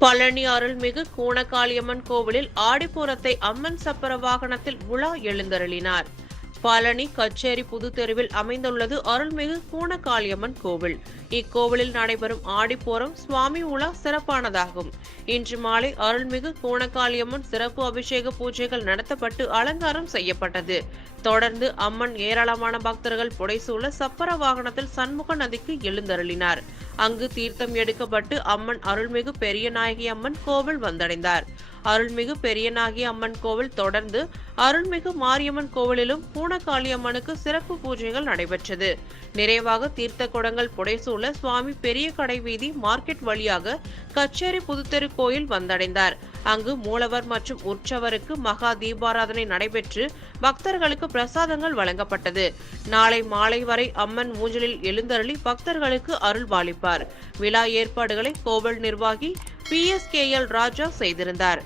பழனி அருள்மிகு கூனகாளியம்மன் கோவிலில் ஆடிப்பூரத்தை அம்மன் சப்பர வாகனத்தில் உலா எழுந்தருளினார். பழனி கச்சேரி புதுத்தெருவில் அமைந்துள்ளது அருள்மிகு கூனகாளியம்மன் கோவில். இக்கோவிலில் நடைபெறும் ஆடிப்பூரம் சுவாமி உலா சிறப்பானதாகும். இன்று மாலை அருள்மிகு கூனகாளியம்மன் சிறப்பு அபிஷேக பூஜைகள் நடத்தப்பட்டு அலங்காரம் செய்யப்பட்டது. தொடர்ந்து அம்மன் ஏராளமான பக்தர்கள் புடைசூழ சப்பர வாகனத்தில் சண்முக நதிக்கு எழுந்தருளினார். அங்கு தீர்த்தம் எடுக்கப்பட்டு அம்மன் அருள்மிகு பெரியநாயகி அம்மன் கோவில் வந்தடைந்தார். அருள்மிகு பெரியநாயகி அம்மன் கோவில் தொடர்ந்து அருள்மிகு மாரியம்மன் கோவிலிலும் கூனகாளியம்மனுக்கு சிறப்பு பூஜைகள் நடைபெற்றது. நிறைவாக தீர்த்த குடங்கள் புடைசூழ சுவாமி பெரிய கடை வீதி மார்க்கெட் வழியாக கச்சேரி புதுத்தெரு கோயில் வந்தடைந்தார். அங்கு மூலவர் மற்றும் உற்சவருக்கு மகா தீபாராதனை நடைபெற்று பக்தர்களுக்கு பிரசாதங்கள் வழங்கப்பட்டது. நாளை மாலை வரை அம்மன் ஊஞ்சலில் எழுந்தருளி பக்தர்களுக்கு அருள்பாலிப்பார். விழா ஏற்பாடுகளை கோவில் நிர்வாகி PSKL ராஜா செய்திருந்தார்.